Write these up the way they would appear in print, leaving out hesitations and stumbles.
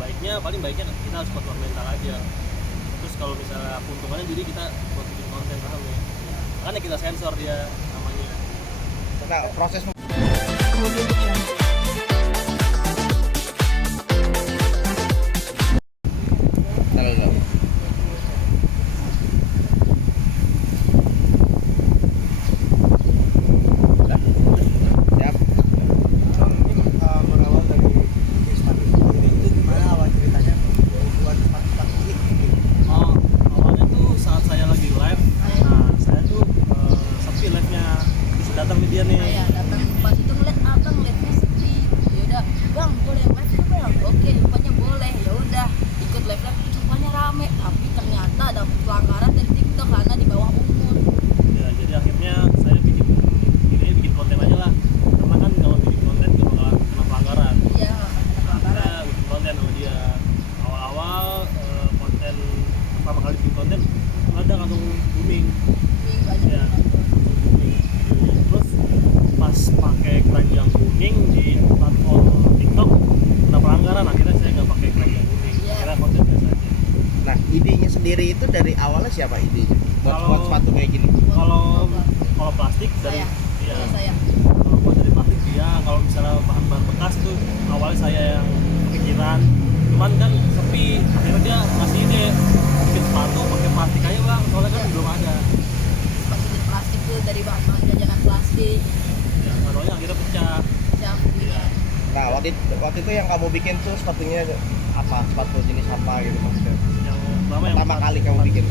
baiknya paling baiknya kita harus kuat mental aja. Terus kalau misalnya keuntungannya jadi kita buat bikin konten paham ya, makanya kita sensor dia namanya. Nah, proses siap. Berawal dari bisnis sepatu sendiri itu gimana awal ceritanya buat sepatu ini? Oh, awalnya tuh saat saya lagi live, nah saya tuh sepi live-nya, terus datang ke dia nih. Saya datang pas itu ngeliat abang live-nya sepi. Ya udah, bang boleh live ya bang? Oke, rupanya boleh. Ya udah, ikut live rupanya rame. Tapi ternyata ada pelanggaran dari TikTok karena di bawah umur. Ya, jadi akhirnya saya bikin konten aja lah, karena kan kalau bikin konten gak bakalan kena pelanggaran. Iya, kena pelanggaran. Saya bikin konten sama dia. Awal-awal konten pertama kali bikin konten ada langsung booming. Ini banyak Ya. yang nonton. Booming. Terus pas pakai keranjang kuning di platform TikTok kena pelanggaran, akhirnya saya nggak pakai keranjang kuning. Iya. Akhirnya konten biasa aja. Nah, idenya sendiri itu dari awalnya siapa idenya? Buat Kalau- sepatu kayak gini. Kalau plastik dari Saya. ya, Iya, saya. kalau buat dari plastik dia, kalau misalnya bahan-bahan bekas tuh awalnya saya yang kepikiran, cuman kan sepi, akhirnya dia ngasih ide bikin sepatu pakai plastik aja bang, soalnya kan Iya. belum ada. Sepatu dari plastik tuh dari bahan jajanan plastik. Ya soalnya akhirnya pecah. Campurnya. Nah, waktu itu yang kamu bikin tuh sepatunya apa? Sepatu jenis apa gitu maksudnya? Yang Pertama kali kamu bikin.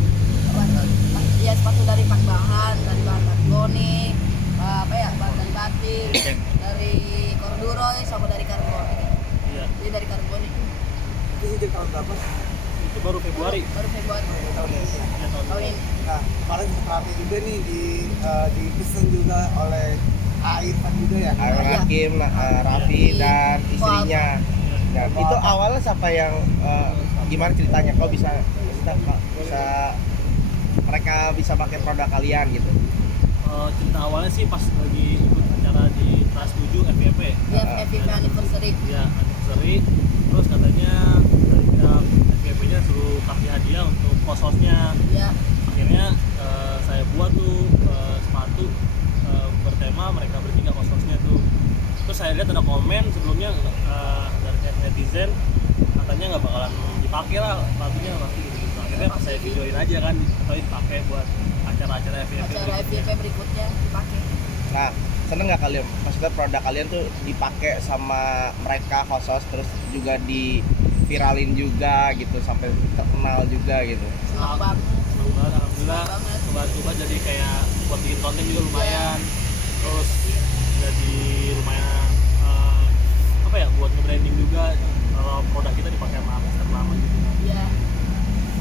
Iya, sepatu dari bahan karboni, apa ya, bahan dari batik, dari corduroy sama dari karbon. Iya, Jadi dari karbon itu Itu sejak tahun berapa? itu baru Februari. baru Februari Tahun ini. Ya, tahun ini. Nah, kemarin rame juga nih dipesan juga oleh Irfan juga ya. Air Iya. Hakim, Raffi dan istrinya. Nah, itu awalnya siapa yang gimana ceritanya? Kok bisa mereka bisa pakai produk kalian gitu? Cerita awalnya sih pas lagi ikut acara di Trans 7 FYP. Dia FVP anniversary. Ya, anniversary. Terus katanya dari pihak FYP-nya suruh kasih hadiah untuk host-hostnya. Ya, Akhirnya saya buat tuh sepatu bertema mereka bertiga host-hostnya tuh. Terus saya lihat ada komen sebelumnya dari netizen katanya nggak bakalan dipakai lah sepatunya pasti gitu. Akhirnya pas saya videoin aja kan atau dipakai buat acara-acara FYP. acara FVP berikutnya dipakai. Nah, seneng nggak kalian? Maksudnya produk kalian tuh dipakai sama mereka host terus juga diviralin juga gitu sampai terkenal juga gitu. Senang banget. Senang banget, alhamdulillah. Senang banget. Kebantu banget jadi kayak buat bikin konten juga lumayan. Terus jadi lumayan apa ya buat nge-branding juga kalau produk kita dipakai sama artis lama gitu. Iya,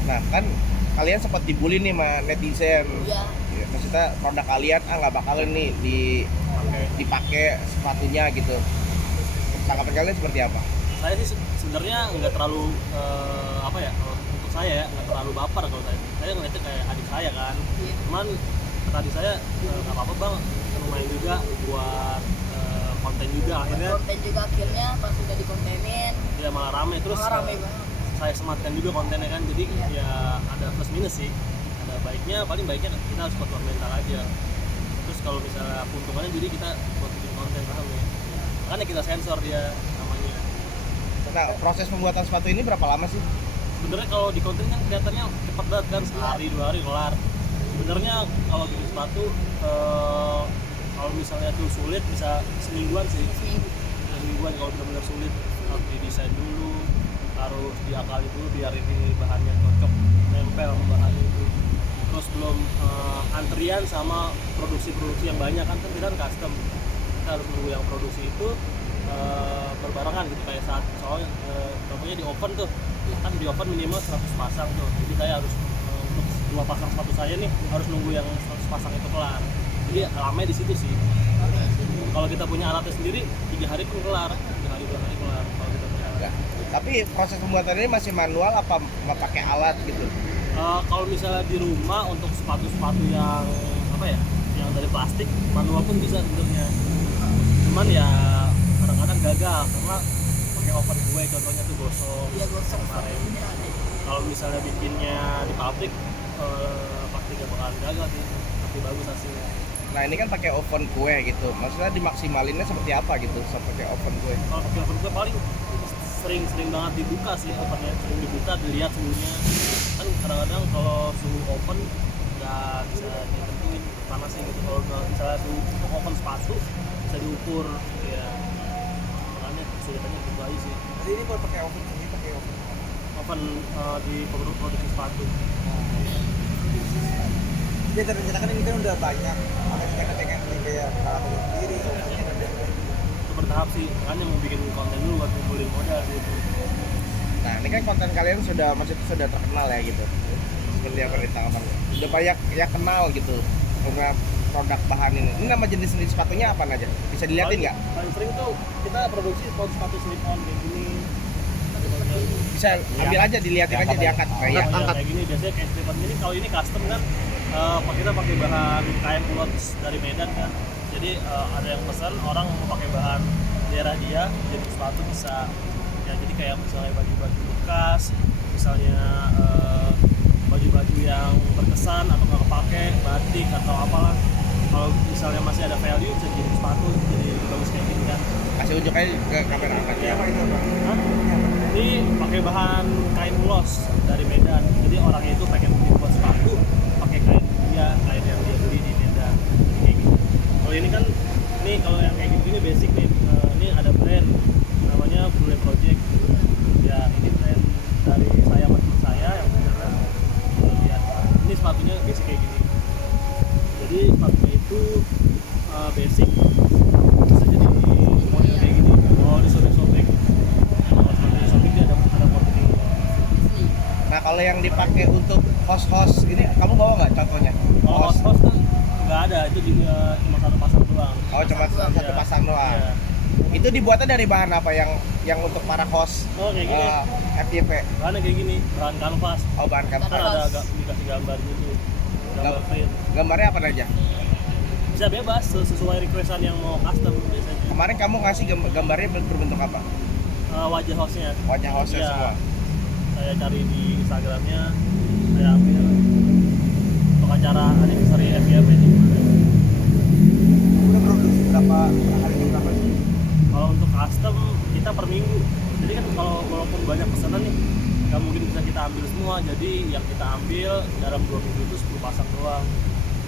Nah, kan kalian sempat dibully nih sama netizen. iya. Ya, maksudnya produk kalian nggak bakalan nih dipakai sepatunya gitu. Tanggapan kalian seperti apa? Saya sih sebenarnya nggak terlalu apa ya kalau untuk saya ya nggak terlalu baper kalau saya ngeliatnya kayak adik saya kan. Iya. Cuman kata adik saya nggak apa-apa bang, lumayan juga buat konten juga akhirnya Konten juga akhirnya pas udah dikontenin ya malah rame terus malah rame banget. saya sematkan juga kontennya kan jadi Iya. ya ada plus minus sih, ada baiknya paling baiknya kita harus kuat mental aja. Terus kalau misalnya keuntungannya jadi kita buat bikin konten paham ya, makanya kita sensor dia namanya. Nah, proses pembuatan sepatu ini berapa lama sih? Sebenarnya kalau di konten kan kelihatannya cepat banget kan, sehari 2 hari kelar. Sebenarnya kalau bikin sepatu kalau misalnya tuh sulit bisa semingguan sih. Seminggu. Semingguan kalau benar-benar sulit harus didesain dulu, harus diakali dulu biar ini bahannya cocok nempel sama bahan itu. Terus belum antrian sama produksi yang banyak kan kita kan custom, kita harus nunggu yang produksi itu berbarengan gitu kayak saat soalnya contohnya di oven tuh kan di oven minimal 100 pasang tuh, jadi saya harus untuk 2 pasang sepatu saya nih harus nunggu yang 100 pasang itu kelar, jadi lama di situ sih. Kalau kita punya alatnya sendiri 3 hari pun kelar, 3 hari 2 hari kelar kalau kita punya alat. Enggak. Tapi proses pembuatan ini masih manual apa pakai alat gitu? Kalau misalnya di rumah untuk sepatu-sepatu yang apa ya, yang dari plastik manual pun bisa sebenarnya. Cuman ya kadang-kadang gagal karena pakai oven kue contohnya tuh gosong. Dia gosong kemarin. ini ada. Kalau misalnya bikinnya di pabrik pasti gak bakalan gagal sih, pasti bagus hasilnya. Nah ini kan pakai oven kue gitu, maksudnya dimaksimalinnya seperti apa gitu sama pakai oven kue? Kalau pakai oven kue paling sering banget dibuka sih ovennya, sering dibuka dilihat suhunya. Kan kadang-kadang kalau suhu oven nggak bisa ditentuin panasnya gitu. Kalau misalnya suhu untuk oven sepatu bisa diukur ya, makanya kesulitannya gitu aja sih. Jadi ini kalau pakai oven ini pakai oven. Oven di produksi sepatu. Dia terrencanakan ini kan udah banyak, makanya cekan-cekan beli kayak kalau sendiri ovennya dan Itu bertahap sih, makanya mau bikin konten dulu buat ngumpulin modal gitu. Nah ini kan konten kalian sudah maksudnya sudah terkenal ya gitu, seperti apa nih tanggapan? Udah banyak ya kenal gitu dengan produk bahan ini. Ini nama jenis sepatunya apa aja? Bisa dilihatin nggak? Paling sering tuh kita produksi sepatu slip on kayak gini. Bisa ambil aja, dilihatin aja, diangkat. Nah, ya. Angkat. Kayak gini biasanya kayak slip on gini. Kalau ini custom kan kita pakai bahan kain kulot dari Medan kan. Jadi ada yang pesan orang mau pakai bahan daerah dia jadi sepatu bisa. Ya jadi kayak misalnya baju-baju bekas, misalnya baju-baju yang berkesan atau nggak kepake, batik atau apalah. Kalau misalnya masih ada value bisa jadi sepatu, jadi bagus kayak gini kan. Kasih unjuk aja ke kamera angkat ya. apa itu apa? Hah? Ini pakai bahan kain ulos dari Medan. Jadi orangnya itu pengen buat sepatu pakai kain dia, kain yang dia beli di Medan. Jadi kayak gitu. Kalau ini kan, nih kalau yang kayak gini basic nih. Ini ada brand namanya Blue Project. Ya ini brand dari saya sama teman saya yang punya kan. Ya, ini sepatunya basic kayak gini. Jadi sepatunya itu basic bisa jadi model kayak gini. Oh disobek-sobek. Kalau sepatu disobek dia ada modeling. Nah kalau yang dipakai untuk host-host ini kamu bawa nggak contohnya? Kalau host tuh nggak ada, itu juga cuma satu pasang doang. Oh cuma satu Iya. pasang doang. Iya. Itu dibuatnya dari bahan apa yang untuk para host Oh kayak gini. FYP? Bahannya kayak gini, bahan kanvas. Oh bahan Kan kanvas. ada agak dikasih gambar gitu. Gambar print. Gambarnya apa aja? Bisa bebas sesuai requestan yang mau custom biasanya. Kemarin kamu ngasih gambarnya berbentuk apa? Wajah hostnya. Wajah hostnya Iya. semua. Saya cari di Instagramnya, saya ambil untuk acara anniversary FYP ini. Udah produksi berapa hari ini berapa sih? Kalau untuk custom kita per minggu. Jadi kan kalau walaupun banyak pesanan nih, nggak mungkin bisa kita ambil semua. Jadi yang kita ambil dalam 2 minggu itu 10 pasang doang.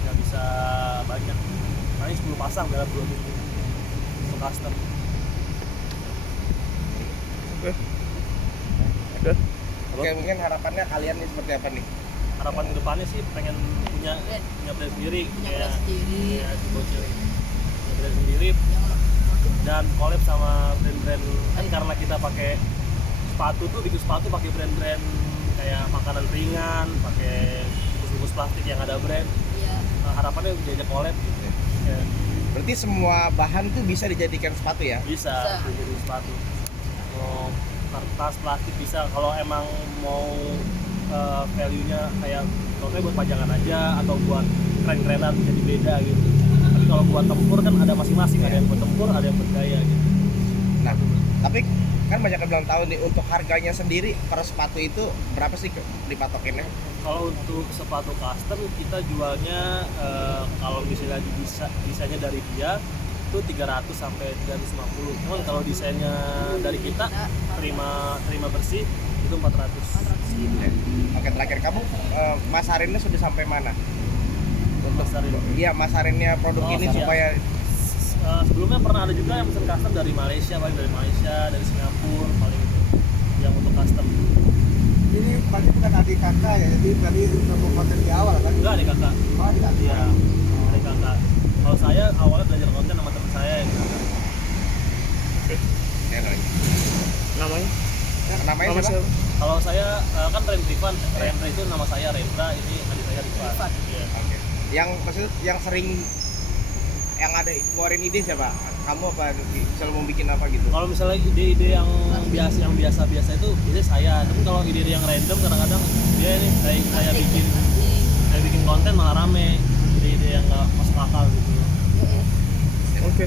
Nggak bisa banyak. Paling 10 pasang dalam 2 minggu untuk custom. Oke mungkin harapannya kalian nih seperti apa nih? Harapan kedepannya sih pengen punya brand sendiri, Punya brand sendiri. kayak si Bocil ini. Punya brand sendiri dan collab sama brand-brand, kan karena kita pakai sepatu tuh, bikin sepatu pakai brand-brand kayak makanan ringan, pakai bungkus-bungkus plastik yang ada brand. Iya. Harapannya diajak collab gitu ya. Berarti semua bahan tuh bisa dijadikan sepatu ya? Bisa Bisa. jadi sepatu, mau kertas plastik bisa. Kalau emang mau value-nya kayak contohnya buat pajangan aja atau buat keren-kerenan jadi beda gitu. Tapi kalau buat tempur kan ada masing-masing, ada yang buat tempur, ada yang buat gaya gitu. Nah, tapi kan banyak yang bilang tahu nih untuk harganya sendiri per sepatu itu berapa sih dipatokinnya? Kalau untuk sepatu custom kita jualnya kalau misalnya desainnya dari dia itu 300 sampai 350. Cuman kalau desainnya dari kita terima bersih itu 400. Oke terakhir kamu masarinnya sudah sampai mana? Masarin. Iya masarinnya produk Oh, ini iya. supaya Sebelumnya pernah ada juga yang pesen custom dari Malaysia, paling dari Malaysia, dari Singapura paling itu yang untuk custom. Ini berarti bukan adik kakak ya, jadi berarti untuk konten di awal kan? Enggak ada kakak. Oh adik kakak. Iya, ada kakak. Kalau saya awalnya belajar konten sama teman saya yang kakak. namanya namanya Nama siapa? Kalau saya kan Rendra, Rendra itu nama saya Rendra, ini adik saya Rifan. Rifan. Iya. Oke. Yang maksud yang sering yang ada keluarin ide siapa? Kamu apa selalu mau bikin apa gitu? Kalau misalnya ide-ide yang biasa-biasa itu biasanya saya. Tapi kalau ide-ide yang random kadang-kadang dia ini saya bikin konten malah rame. Ide-ide yang nggak masuk akal gitu. Iya. Oke.